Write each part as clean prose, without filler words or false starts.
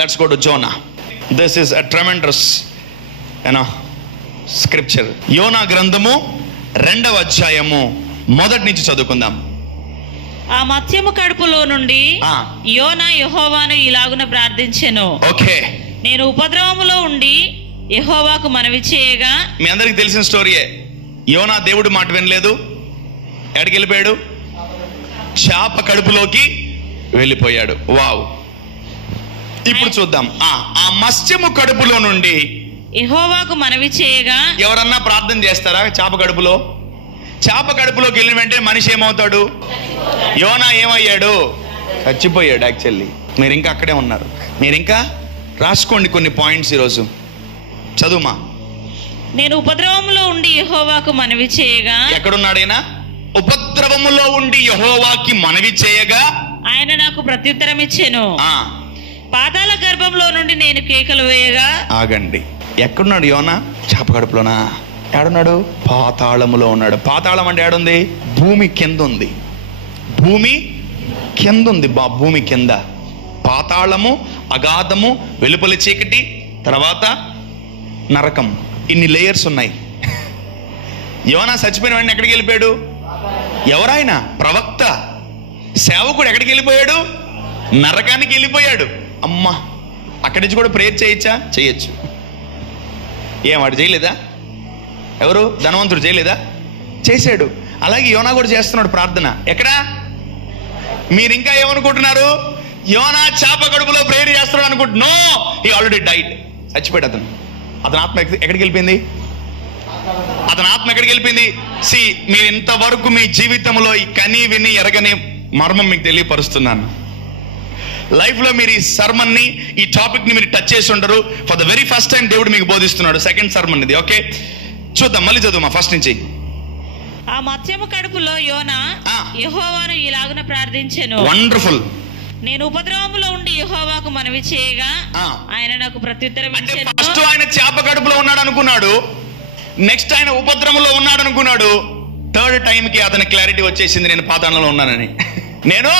Let's go to Zona. This is a tremendous scripture. యోనా గ్రంథము 2వ అధ్యాయము మొదటి నుంచి చదువుకుందాం. ఆ మత్స్యము కడుపులో నుండి యోనా యెహోవాను ఇలాగున ప్రార్థించెను. ఓకే, నేను ఉపద్రవములో ఉండి యెహోవాకు మనవి చేయగా. మీ అందరికి తెలిసిన స్టోరీయే. యోనా దేవుడు మాట వినలేదు, ఎక్కడికి వెళ్ళిపోయాడు? చేప కడుపులోకి వెళ్ళిపోయాడు. వావ్. ఇప్పుడు చూద్దాం. ఆ మత్స్యము కడుపులో నుండి యెహోవాకు మనవి చేయగా. ఎవరన్నా ప్రార్థన చేస్తారా? చేప కడుపులో, చేప కడుపులోకి వెళ్ళిన వెంటనే మనిషి ఏమవుతాడు? యోనా ఏమయ్యాడు? చచ్చిపోయాడు. యాక్చువల్లీ మీరు ఇంకా అక్కడే ఉన్నారు. మీరు ఇంకా రాసుకోండి కొన్ని పాయింట్స్ ఈరోజు. చదువుమా. నేను ఉపద్రవములో ఉండి యెహోవాకు మనవి చేయగా. ఎక్కడున్నాడైనా? ఉపద్రవములో ఉండి యెహోవాకి మనవి చేయగా ఆయన నాకు ప్రత్యుత్తరం ఇచ్చెను. పాతాళ గర్భంలో నుండి నేను కేకలు వేయగా. ఆగండి, ఎక్కడున్నాడు యోనా? చేప కడుపులోనా? ఏడున్నాడు? పాతాళములో ఉన్నాడు. పాతాళం అంటే ఏడుంది? భూమి కింద ఉంది. భూమి కింద ఉంది. భూమి కింద పాతాళము, అగాధము, వెలుపలి చీకటి, తర్వాత నరకం. ఇన్ని లేయర్స్ ఉన్నాయి. యోనా చచ్చిపోయిన వాడిని ఎక్కడికి వెళ్ళిపోయాడు? ఎవరైనా ప్రవక్త, సేవకుడు ఎక్కడికి వెళ్ళిపోయాడు? నరకానికి వెళ్ళిపోయాడు. అమ్మా, అక్కడి నుంచి కూడా ప్రేయర్ చేయొచ్చా? చేయొచ్చు. వాడు చేయలేదా? ఎవరు? ధనవంతుడు చేయలేదా? చేశాడు. అలాగే యోనా కూడా చేస్తున్నాడు ప్రార్థన. ఎక్కడా? మీరు ఇంకా ఏమనుకుంటున్నారు? యోనా చేప కడుపులో ప్రేయర్ చేస్తున్నాడు అనుకుంటున్నా. No, he already died. చచ్చిపోయాడు అతను. అతని ఆత్మ ఎక్కడికి వెళ్ళిపోయింది? అతని ఆత్మ ఎక్కడికి వెళ్ళిపోయింది? మీరు ఇంతవరకు మీ జీవితంలో ఈ కని విని ఎరగని మర్మం మీకు తెలియపరుస్తున్నాను. లైఫ్లో మీరు ఈ సర్మన్ని, ఈ టాపిక్ని మీరు టచ్ చేసి ఉంటారు. For the very first time దేవుడు మీకు బోధిస్తున్నాడు. సెకండ్ సర్మన్ ఇది. ఓకే, చూద్దాం. మళ్ళీ చదువు మా ఫస్ట్ నుంచి. ఆ మత్స్యము కడుపులో యోనా యెహోవాను ఇలాగున ప్రార్థించెను. వండర్ఫుల్. నేను ఉపద్రవములో ఉండి యెహోవాకు మనవి చేయగా ఆయన నాకు ప్రత్యుత్తరం ఇచ్చెను. ఫస్ట్ ఆయన చేప కడుపులో ఉన్నాడు అనుకున్నాడు, నెక్స్ట్ ఆయన ఉపద్రవంలో ఉన్నాడు అనుకున్నాడు. థర్డ్ టైంకి అతని క్లారిటీ వచ్చేసింది, నేను పాతాళంలో ఉన్నానని. నేను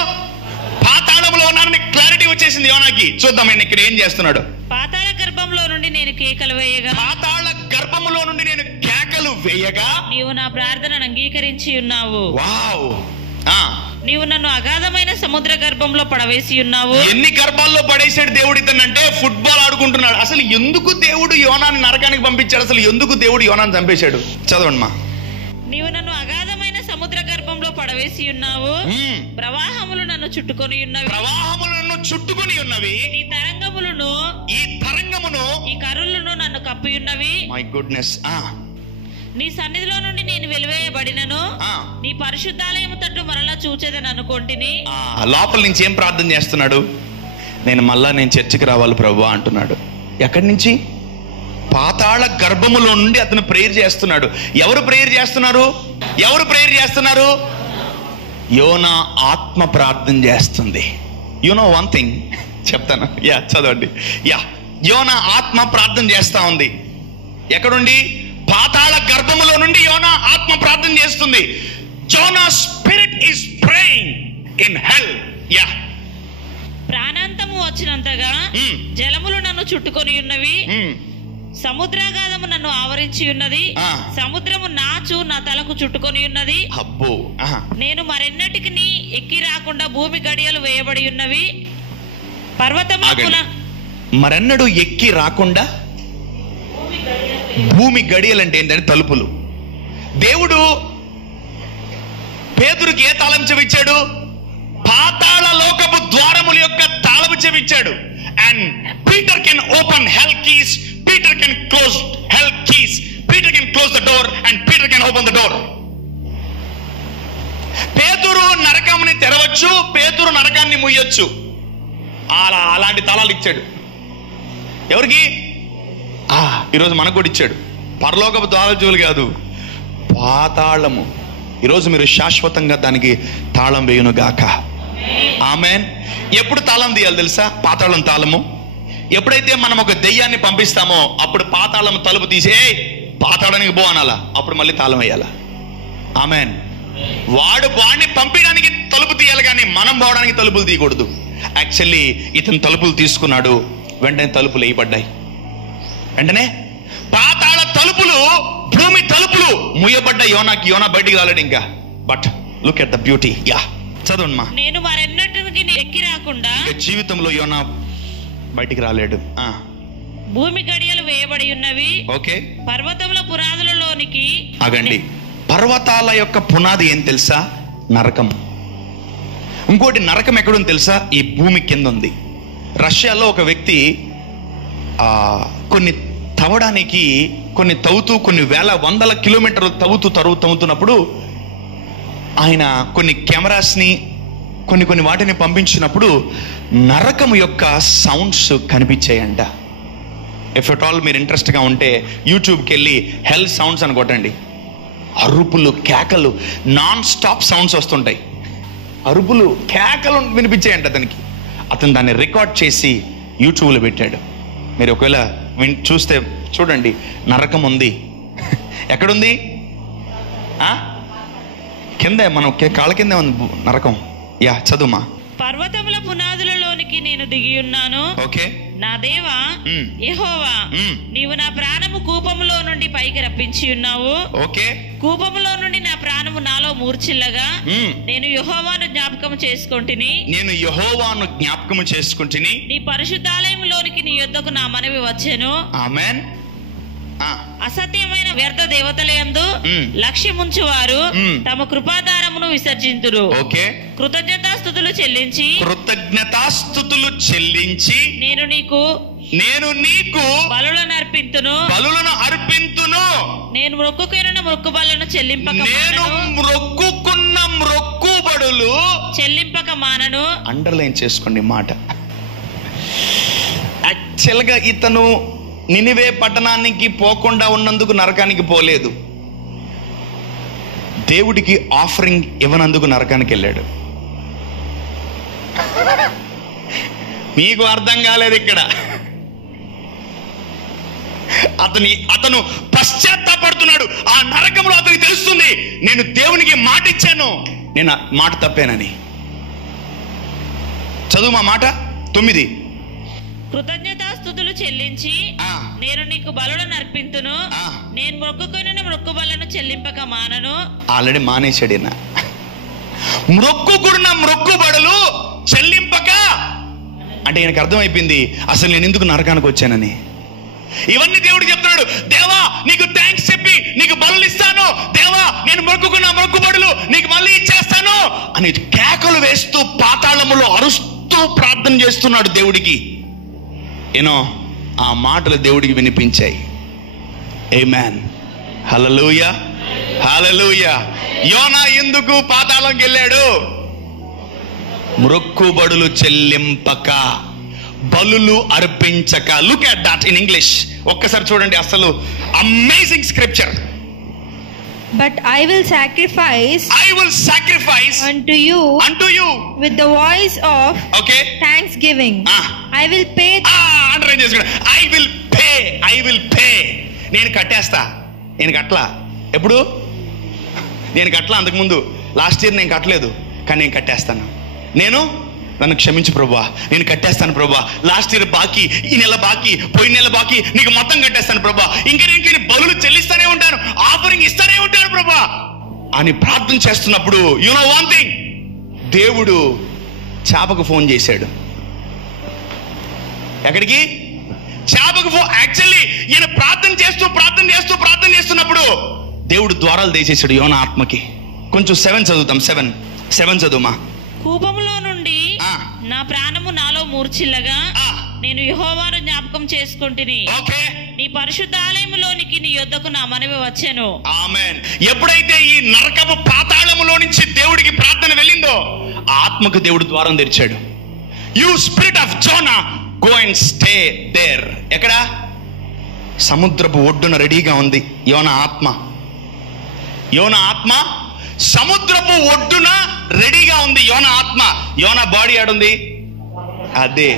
పాతాళంలో ఉన్నానని క్లారిటీ వచ్చేసింది యోనాకి. చూద్దాం ఆయన ఇక్కడ ఏం చేస్తున్నాడు. పాతాళ గర్భంలో నుండి నేను కేకలు వేయగా. పాతాళ గర్భములో నుండి నేను కేకలు వేయగా నీవు నా ప్రార్థనను అంగీకరించి ఉన్నావు. వావ్. నీవు నన్ను అగాధమైన సముద్ర గర్భంలో పడవేసి ఉన్నావు. ఎన్ని గర్భాల్లో పడేసాడు దేవుడు ఇతనంటే? ఫుట్బాల్ ఆడుకుంటున్నాడు. అసలు ఎందుకు దేవుడు యోనాని నరకానికి పంపించాడు? అసలు ఎందుకు దేవుడు యోనాని చంపేశాడు? చదవండి మా. నీవు నన్ను అగాధమైన సముద్ర గర్భంలో పడవేసి ఉన్నావు. ప్రవాహములు నన్ను చుట్టుకొని ఉన్నవి. ప్రవాహములు నన్ను చుట్టుకొని ఉన్నవి. ఈ తరంగములను, ఈ కరులను నన్ను కప్పి ఉన్నవి. My goodness. నీ సన్నిధిలో నుండి నేను వెలివేయబడినను నీ పరిశుద్ధాలయము తట్టు మరలా చూచేదని అనుకొంటిని. లోపల నుంచి ఏం ప్రార్థన చేస్తున్నాడు? నేను చర్చికి రావాలి ప్రభువా అంటున్నాడు. ఎక్కడి నుంచి? పాతాళ గర్భములో నుండి అతను ప్రేయర్ చేస్తున్నాడు. ఎవరు ప్రేయర్ చేస్తున్నారు? ఎవరు ప్రేయర్ చేస్తున్నారు? యోనా ఆత్మ ప్రార్థన చేస్తుంది. యు నో వన్ థింగ్ చెప్తాను. చదవండి. యోనా ఆత్మ ప్రార్థన చేస్తా ఉంది. ఎక్కడుండి? పాతాళ గర్భములో నుండి యోనా ఆత్మ ప్రార్థన చేస్తుంది. Jonah spirit is praying in hell. ప్రాణాంతము వచ్చినంతగా జలములు నన్ను చుట్టుకొని ఉన్నవి. సముద్రాగాధము నన్ను ఆవరించి ఉన్నది. సముద్రము నాచు నా తలకు చుట్టుకొని ఉన్నది. అబ్బో. నేను మరెన్నటికి ఎక్కి రాకుండా భూమి గడియలు వేయబడి ఉన్నవి. పర్వతమున మరెన్నడు ఎక్కి రాకుండా భూమి గడియలు అంటే ఏంటంటే తలుపులు. దేవుడు పేతురుకి ఏ తాళం చెవిచ్చాడు? పాతాళ లోకపు ద్వారముల యొక్క తాళము చెవిచ్చాడు. And Peter can open hell keys, Peter can close hell keys, Peter can close the door and Peter can open the door. పేతురు నరకాన్ని తెరవచ్చు, పేతురు నరకాన్ని ముయ్యొచ్చు. అలాంటి తాళాలు ఇచ్చాడు. ఎవరికి? ఈరోజు మనకు కూడా ఇచ్చాడు. పరలోకపు ద్వారాలు కాదు, పాతాళము. ఈరోజు మీరు శాశ్వతంగా దానికి తాళం వేయును గాక. ఆమేన్. ఎప్పుడు తాళం తీయాలి తెలుసా? పాతాళం తాళము. ఎప్పుడైతే మనం ఒక దెయ్యాన్ని పంపిస్తామో అప్పుడు పాతాళం తలుపు తీసి పాతాళానికి పో అనాలా, అప్పుడు మళ్ళీ తాళం వేయాలా. ఆమేన్. వాడిని పంపించడానికి తలుపు తీయాలి, కానీ మనం పోవడానికి తలుపులు తీయకూడదు. యాక్చువల్లీ ఇతను తలుపులు తీసుకున్నాడు. వెంటనే తలుపులు వేయబడ్డాయి. వెంటనే పాతాళ తలుపులు, భూమి తలుపులు ముయ్యబడ్డాయి యోనాకి. యోనా బయటికి రాలేడు ఇంకా. But look at the beauty. Yeah, చదవండి. నేను మరెన్నటికి ఎక్కి రాకుండా జీవితంలో యోనా బయటికి రాలేడు. భూమి గడియలు వేయబడి ఉన్నవి. ఓకే, పర్వతముల పునాదులలోనికి. ఆగండి. పర్వతాల యొక్క పునాది ఏం తెలుసా? నరకం. ఇంకోటి నరకం ఎక్కడుంది తెలుసా? ఈ భూమి కింద ఉంది. రష్యాలో ఒక వ్యక్తి కొన్ని తవ్వడానికి తవ్వుతూ కొన్ని వేల వందల కిలోమీటర్లు తవ్వుతున్నప్పుడు ఆయన కొన్ని కెమెరాస్ని కొన్ని వాటిని పంపించినప్పుడు నరకం యొక్క సౌండ్స్ కనిపించాయంట. ఇఫ్ ఎట్ ఆల్ మీరు ఇంట్రెస్ట్గా ఉంటే యూట్యూబ్కి వెళ్ళి హెల్ సౌండ్స్ అని కొట్టండి. అరుపులు, కేకలు, నాన్ స్టాప్ సౌండ్స్ వస్తుంటాయి. అరుపులు, కేకలు వినిపించాయంట అతనికి. అతను దాన్ని రికార్డ్ చేసి యూట్యూబ్లో పెట్టాడు. మీరు ఒకవేళ చూస్తే చూడండి, నరకం ఉంది. ఎక్కడుంది? కింద, మనం కాళ్ళ కింద ఉంది నరకం. యా, చదువుమా. పర్వతముల పునాదులలోనికి నేను దిగి ఉన్నాను. ఓకే. నా దేవా యెహోవా, నీవు నా ప్రాణము కూపములో నుండి పైకి రప్పించి ఉన్నావు. ఓకే. కూపములో నుండి నా ప్రాణము నాలో మూర్ఛిల్లగా నేను యెహోవాను జ్ఞాపకము చేసుకుంటుని. నీ పరిశుద్ధాలయములోనికి నీ యొద్దకు నా మనవి వచ్చెను. ఆమేన్. అసత్యమైన వ్యర్థ దేవతలయందు లక్ష్యముంచువారు తమ కృపాధారమును విసర్జింతురు. ఓకే. కృతజ్ఞతాస్తుతులు చెల్లించి నేను నీకు బలులను అర్పింతును. నేను మొక్కుకున్న మొక్కుబడులను చెల్లింపక మానను. అండర్లైన్ చేసుకోండి మాట. యాక్చువల్గా ఇతను నినివే పట్టణానికి పోకుండా ఉన్నందుకు నరకానికి పోలేదు. దేవుడికి ఆఫరింగ్ ఇవ్వనందుకు నరకానికి వెళ్ళాడు. మీకు అర్థం కాలేదు ఇక్కడ. అతను పశ్చాత్తాపడుతున్నాడు. ఆ నరకంలో అతనికి తెలుస్తుంది, నేను దేవునికి మాట ఇచ్చాను, నేను మాట తప్పానని. చదువు మా మాట 9. కృతజ్ఞతాస్తుతులు చెల్లించి నేను నీకు బలులను అర్పింతును. నేను మొక్కుకున్న మొక్కుబడులను చెల్లింపక మానను. ఆల్రెడీ మానేశాడు. మొక్కుకున్న మొక్కుబడులు చెల్లింపక అంటే ఈయనకు అర్థమైపోయింది, అసలు నేను ఎందుకు నరకానికి వచ్చానని. ఇవన్నీ దేవుడు చెప్తున్నాడు. దేవా, నీకు థ్యాంక్స్ చెప్పి నీకు బలులు ఇస్తాను. దేవా, నేను మొక్కుకున్న మొక్కుబడులు నీకు మళ్ళీ ఇచ్చేస్తాను అని కేకలు వేస్తూ పాతాళములో అరుస్తూ ప్రార్థన చేస్తున్నాడు దేవుడికి. ఆ మాటలు దేవుడికి వినిపించాయి. ఆమేన్. హల్లెలూయా, హల్లెలూయా. యోనా ఎందుకు పాతాళంకి వెళ్ళాడు? మొక్కుబడులు చెల్లింపక, బలులు అర్పించక. Look at that in English. ఒక్కసారి చూడండి, అసలు amazing scripture. But I will sacrifice unto you with the voice of thanksgiving. I will pay. Underline చేసుకోండి. I will pay. నేను కట్టేస్తా. నేను కట్టలా. ఎప్పుడు? నేను కట్టలా. అంతకుముందు లాస్ట్ ఇయర్ నేను కట్టలేదు, కానీ నేను కట్టేస్తాను. నన్ను క్షమించు ప్రభువా, నేను కట్టేస్తాను ప్రభువా. లాస్ట్ ఇయర్ బాకీ, ఈ నెల బాకీ, పోయిన నెల బాకీ, నీకు మొత్తం కట్టేస్తాను ప్రభువా. ఇంకా నేను బలులు చెల్లిస్తానే ఉంటాను, ఆఫరింగ్ ఇస్తానే ఉంటాను ప్రభువా అని ప్రార్థన చేస్తున్నప్పుడు యు నో వన్ థింగ్, దేవుడు చేపకు ఫోన్ చేశాడు. ఎక్కడికి? చేపకు ఫోన్. యాక్చువల్లీ ఈయన ప్రార్థన చేస్తున్నప్పుడు దేవుడు ద్వారాలు తీసేశాడు యోనా ఆత్మకి. కొంచెం 7 చదువుతాం. 7 చదువుమా. కూపములో నుండి నా ప్రాణము నాలో మూర్ఛిల్లగా నేను యెహోవాను జ్ఞాపకం చేసుకుంటుని. నీ పరిశుద్ధాలయములోనికి నీ యొద్దకు నా మనవి వచ్చెను. ఆమేన్. ఎప్పుడైతే ఈ నరకపు పాతాళములో నుంచి దేవుడికి ప్రార్థన వెళ్ళిందో, ఆత్మకు దేవుడు ద్వారం తెరిచాడు. You spirit of Jonah, go and stay there. ఎక్కడ? సముద్రపు ఒడ్డున రెడీగా ఉంది యోనా ఆత్మ. సముద్రపు ఒడ్డున రెడీగా ఉంది యోనా ఆత్మ. యోనా బాడీ ఆడుంది అదే.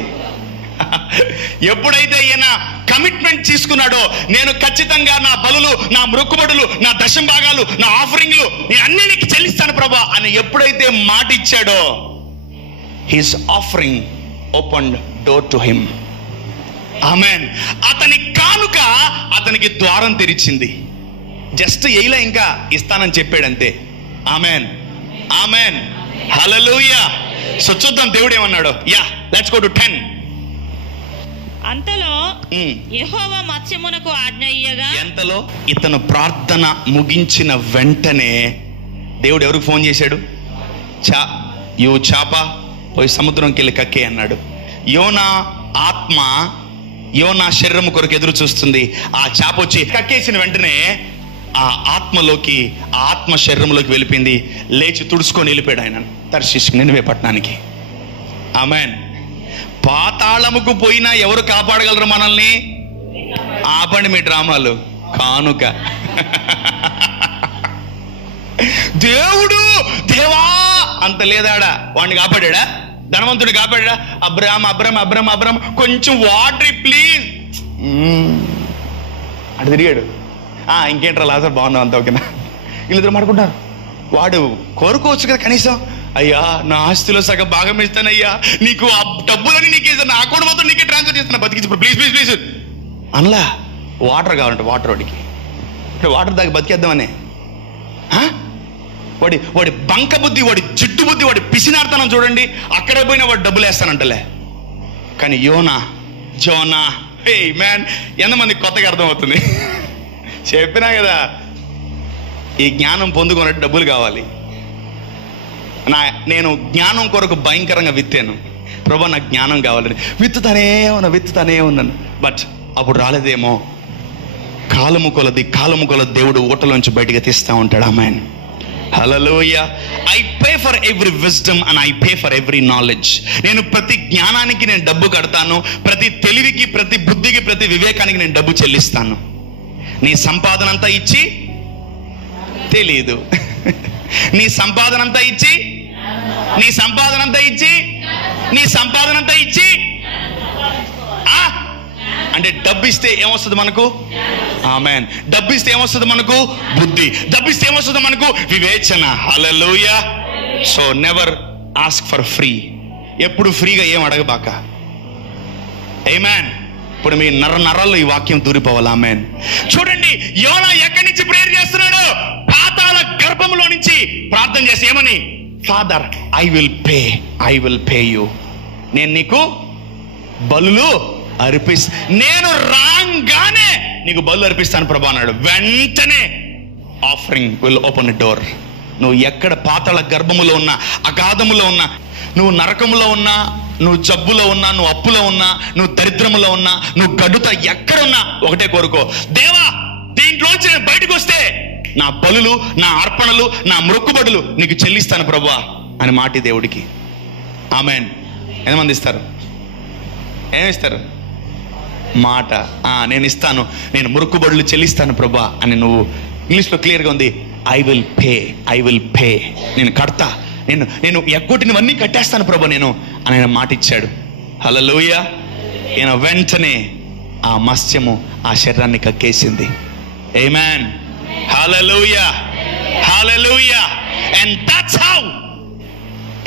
ఎప్పుడైతే ఈయన కమిట్మెంట్ తీసుకున్నాడో, నేను ఖచ్చితంగా నా బలులు, నా మొక్కుబడులు, నా దశంభాగాలు, నా ఆఫరింగ్లు నేను అన్ని నీకు చెల్లిస్తాను ప్రభా అని ఎప్పుడైతే మాట ఇచ్చాడో, his offering opened door to him. Amen. అతని కానుక అతనికి ద్వారం తెరిచింది. జస్ట్ ఎయిలా ఇంకా ఇస్తానని చెప్పాడంతే. ఆమెన్, ఆమెన్, హల్లెలూయా. సో చూద్దాం దేవుడు ఏమన్నాడు. Let's go to 10. అంతలో యెహోవా మత్స్యమునకు ఆజ్ఞ ఇయ్యగా, ఎంతలో ఇతను ప్రార్థన ముగించిన వెంటనే దేవుడు ఎవరికి ఫోన్ చేశాడు? చాప పోయి సముద్రంకి వెళ్ళి కక్కే అన్నాడు. యోనా ఆత్మ, యోనా శరీరం కొరకు ఎదురు చూస్తుంది. ఆ చాప వచ్చి కక్కేసిన వెంటనే ఆ ఆత్మలోకి, ఆ ఆత్మ శరీరంలోకి వెళ్ళిపోయింది. లేచి తుడుచుకొని వెళ్ళిపోయాడు ఆయన తర్షీషుకు, నినివే పట్టణానికి. ఆమెన్. పాతాళముకు పోయినా ఎవరు కాపాడగలరు మనల్ని? ఆపండి మీ డ్రామాలు. కానుక. దేవుడు దేవా అంత లేదాడా? వాడిని కాపాడా? ధనవంతుడిని కాపాడా? అబ్రామ్ కొంచెం వాటర్ ప్లీజ్ అటు తిరిగాడు. ఇంకేంట్రా లాజర్ బాగున్నావు, అంత ఓకేనా? వీళ్ళిద్దరు మాడుకుంటారు. వాడు కోరుకోవచ్చు కదా కనీసం, అయ్యా నా ఆస్తిలో సగం భాగం ఇస్తానయ్యా, నీకు ఆ డబ్బులని నీకు ఇస్తాను, నా అకౌంట్ మొత్తం నీకే ట్రాన్స్ఫర్ చేస్తున్నా, బతికించి ప్లీజ్ ప్లీజ్ ప్లీజ్ అనలా. వాటర్ కావాలంటే వాటర్, వాడికి వాటర్ దాకా బతికేద్దామనే. వాడి బంక బుద్ధి, వాడి జిడ్డు బుద్ధి, వాడి పిసినార్తనం చూడండి. అక్కడే పోయినా వాడు డబ్బులు వేస్తానంటలే. కానీ జోనా హే మ్యాన్, ఎంతమంది కొత్తగా అర్థమవుతుంది? చెప్పినా కదా, ఈ జ్ఞానం పొందుకున్నట్టు డబ్బులు కావాలి. నేను జ్ఞానం కొరకు భయంకరంగా విత్తాను. ప్రభా నాకు జ్ఞానం కావాలని విత్తుతానే ఉన్నాను. బట్ అప్పుడు రాలేదేమో. కాలము కొలది దేవుడు ఊటలోంచి బయటకు తీస్తూ ఉంటాడు. ఆమేన్, హల్లెలూయా. I pray for every wisdom and I pray for every knowledge. నేను ప్రతి జ్ఞానానికి నేను డబ్బు కడతాను, ప్రతి తెలివికి, ప్రతి బుద్ధికి, ప్రతి వివేకానికి నేను డబ్బు చెల్లిస్తాను. నీ సంపాదన అంతా ఇచ్చి తెలీదు, నీ సంపాదన అంతా ఇచ్చి అంటే డబ్బు ఇస్తే ఏమొస్తుంది మనకు? ఆమేన్. డబ్బు ఇస్తే ఏమొస్తుంది మనకు? బుద్ధి. డబ్బు ఇస్తే ఏమొస్తుంది మనకు? వివేచన. హల్లెలూయా. So never ask for free. ఎప్పుడు ఫ్రీగా ఏం అడగబాక. ఆమేన్. ఇప్పుడు మీ నరాల్లో ఈ వాక్యం దూరిపోవాలి. ఆమేన్. చూడండి, యోనా ఎక్కడి నుంచి ప్రేయర్ చేస్తున్నాడు? పాతాళ గర్భంలో నుంచి ప్రార్థన చేసి ఏమని? Father I will pay you. నేను నీకు బలులు నేను రాగానే నీకు బలు అర్పిస్తాను ప్రభా అన్నాడు. వెంటనే offering will open a door. నువ్వు ఎక్కడ పాతాళ గర్భములో ఉన్నా, అగాధములో ఉన్నా, నువ్వు నరకములో ఉన్నా, నువ్వు జబ్బులో ఉన్నా, నువ్వు అప్పులో ఉన్నా, నువ్వు దరిద్రములో ఉన్నా, నువ్వు గడుత ఎక్కడున్నా ఒకటే కోరుకో, దేవా దీంట్లోంచి నేను బయటకు వస్తే నా బలులు, నా అర్పణలు, నా మొక్కుబడులు నీకు చెల్లిస్తాను ప్రభువా అని మాటి దేవుడికి. ఆమేన్. ఎంతమంది ఇస్తారు? ఏమిస్తారు? మాట. నేను ఇస్తాను, నేను మొక్కుబడులు చెల్లిస్తాను ప్రభువా అని. నువ్వు ఇంగ్లీష్లో క్లియర్గా ఉంది, ఐ విల్ పే. నేను కడతా, నేను ఎగ్గొట్టినవన్నీ కట్టేస్తాను ప్రభు నేను అని ఆయన మాట ఇచ్చాడు. హల్లెలూయా. ఈయన వెంటనే ఆ మత్స్యము ఆ శరీరాన్ని కక్కేసింది. Amen, hallelujah, hallelujah. And that's how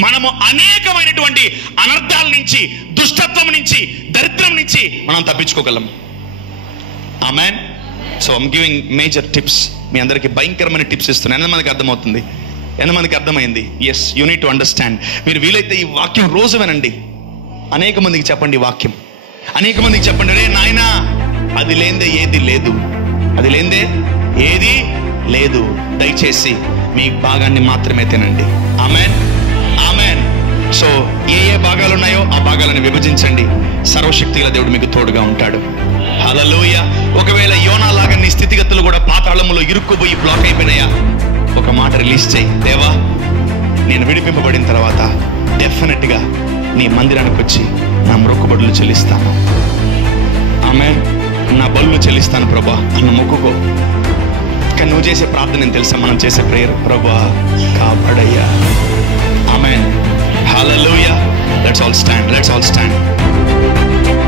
మనము అనేకమైనటువంటి అనర్థాల నుంచి, దుష్టత్వం నుంచి, దరిద్రం నుంచి మనం తప్పించుకోగలం. ఆమేన్. So I'm giving major tips. మీ అందరికీ భయంకరమైన టిప్స్ ఇస్తున్నాను. ఎంతమందికి అర్థమవుతుంది? ఎంతమందికి అర్థమైంది? Yes, you need to understand. మీరు వీలైతే ఈ వాక్యం రోజు వినండి. అనేక మందికి చెప్పండి ఈ వాక్యం. అనేక మందికి చెప్పండి, రే నాయనా అది లేనిదే ఏది లేదు, అది లేనిదే ఏది లేదు. దయచేసి మీ భాగాన్ని మాత్రమే తినండి. ఆమేన్, ఆమేన్. సో ఏ భాగాలు ఉన్నాయో ఆ భాగాలను విభజించండి. సర్వశక్తిగల దేవుడు మీకు తోడుగా ఉంటాడు. హల్లెలూయా. ఒకవేళ యోనా లాగా నీ స్థితిగతులు కూడా పాతాళములో ఇరుక్కుపోయి బ్లాక్ అయిపోయినాయా, ఒక మాట రిలీజ్ చేయి. దేవా నేను విడిపింపబడిన తర్వాత డెఫినెట్గా నీ మందిరానికి వచ్చి నా మొక్కుబడులు చెల్లిస్తాను. ఆమేన్. నా బలులు చెల్లిస్తాను ప్రభా అన్న మొక్కుకో. కానీ నువ్వు చేసే ప్రార్థన నేను తెలుసా, మనం చేసే ప్రేయర్, ప్రభా కాపాడయ్యా. Amen, hallelujah. Let's all stand.